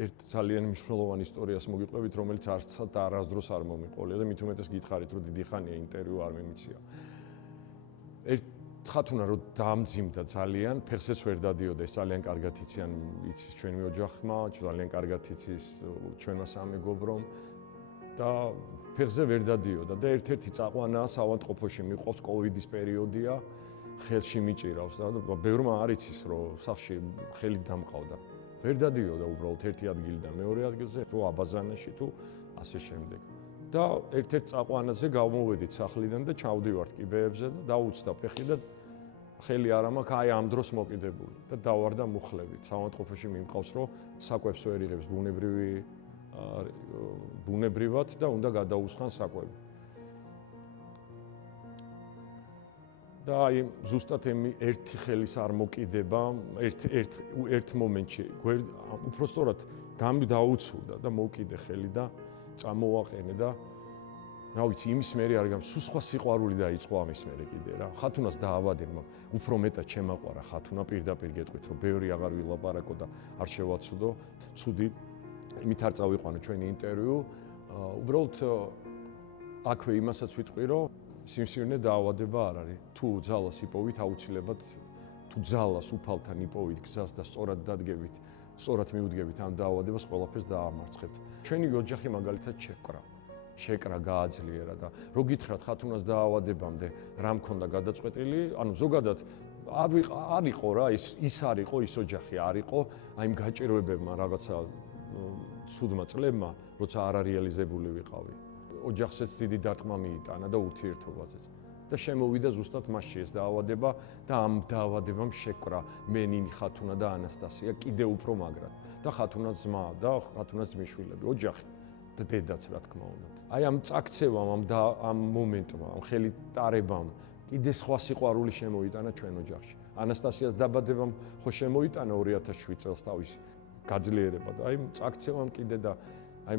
ერთ ძალიან მნიშვნელოვან ისტორიას მოგიყვებით, რომელიც არასდროს არ მომიყოლია და მით უმეტეს გითხარით, რომ დიდი ხანია ინტერვიუ არ მიმიცია. ერთ ხათუნა რომ დამძიმდა ძალიან, ფეხზეც ვერ დადიოდა, ეს ძალიან კარგად იციან, იცის ჩვენი ოჯახმა, ძალიან კარგად იცის ჩვენმა სამეგობრომ და ფეხზე ვერ დადიოდა და ერთ-ერთი წაყვანა საავადმყოფოში მიყვავს კოვიდის პერიოდია, ხელში მიჭირავს და ბევრმა არ იცის, რომ სახლში ხელით დამყავდა. ვერ დადიოდა უბრალოდ ერთი ადგილიდან მეორე ადგილზე, თუ აბაზანაში თუ ასე შემდეგ. და ერთ-ერთ წაყვანაზე გავმოვედით სახლიდან და ჩავდივართ კიბეებზე და დაუცდა ფეხი და ხელი არ ამაქვს, აი ამ დროს მოკიდებული და დავარდა მუხლებით. საავადმყოფოში მიმყავს, რომ საკვებს ვერ იღებს ბუნებრივად და უნდა გადაუსხან საკვები. და აი ზუსტად ერთი ხელის არ მოკიდება, ერთ მომენტში უпростоრად დაუცურდა და მოკიდე ხელი და წამოვაყენე და რა ვიცი, იმის მერე არ გამ, სულ სხვა სიყვარული დაიწყო ამის მერე კიდე რა. ხათუნას დაავადენ, უფრო მეტად შემაყვარა ხათუნა, პირდაპირ გეტყვით, რომ ბევრი აღარ ვილაპარაკო და არ შევაცუდო. ცუდი იმით არ წავიყვანო ჩვენი ინტერვიუ. უბრალოდ აქვე იმასაც ვიტყვი, რომ სიმსივნე დაავადება არ არის. თუ ძალას იპოვით, აუცილებლად თუ ძალას უფალთან იპოვით გზას და სწორად დადგებით, სწორად მიუდგებით ამ დაავადებას, ყველაფერს დაამარცხებთ. ჩვენი ოჯახი მაგალითად შეკრა გააძლიერა და რო გითხრათ ხათუნას დაავადებამდე რა მქონდა გადაწყვეტილი, ანუ ზოგადად არ იყო რა, ის არ იყო, ის ოჯახი არ იყო, აი იმ გაჭირვებებმა რაღაცა ცუდმა წლებმა, როცა არარეალიზებული ვიყავი. ოჯახსაც დიდი დარტყმა მიიტანა და ურთიერთობაზეც. და შემოვიდა ზუსტად მასში ეს დაავადება და ამ დაავადებამ შეკრა მე, ნინი, ხათუნა და ანასტასია კიდევ უფრო მაგრად. და ხათუნას ძმა და ხათუნას ძმისშვილები, ოჯახი და დედაც რა თქმა უნდა. აი ამ წაქცევამ, ამ მომენტმა, ამ ხელით ტარებამ კიდე სხვა სიყვარული შემოიტანა ჩვენ ოჯახში. ანასტასიას დაბადებამ ხო შემოიტანა 2007 წელს თავისი გაძლიერება და აი წაქცევამ კიდე და აი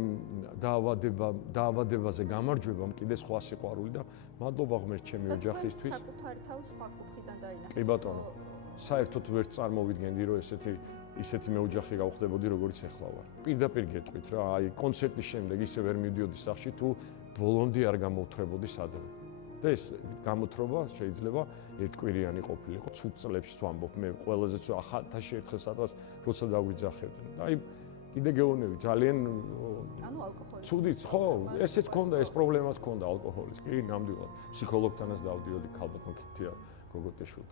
დაავადებაზე გამარჯვებამ კიდე სხვა სიყვარული და მადლობა ღმერთ ჩემი ოჯახისთვის. საკუთარი თავის სხვა კუთხიდან დაინახეთ. კი ბატონო. საერთოდ ვერ წარმოვიდგენდი, რომ ისეთი მეოჯახი გავხდებოდი, როგორც ახლა ვარ. პირდაპირ გეტყვით რა, აი კონცერტის შემდეგ ისე ვერ მივდიოდი სახლში, თუ ბოლომდე არ გამოუთრებოდი სადმე. და ეს გამოთრობა შეიძლება ერთკვირიანი ყოფილიყო. ცუდ წლებში ვამბობ, მე ყველაზე 1000-ში ერთხელ სადღაც როცა დაგვიძახებდნენ. და აი კიდე გეუბნები ძალიან ანუ ალკოჰოლი. ცუდიც, ხო, ესეც ქონდა, ეს პრობლემაც ქონდა ალკოჰოლის. კი, ნამდვილად. ფსიქოლოგთანაც დავდიოდი ქალბატონ გოგოტეშვილთან.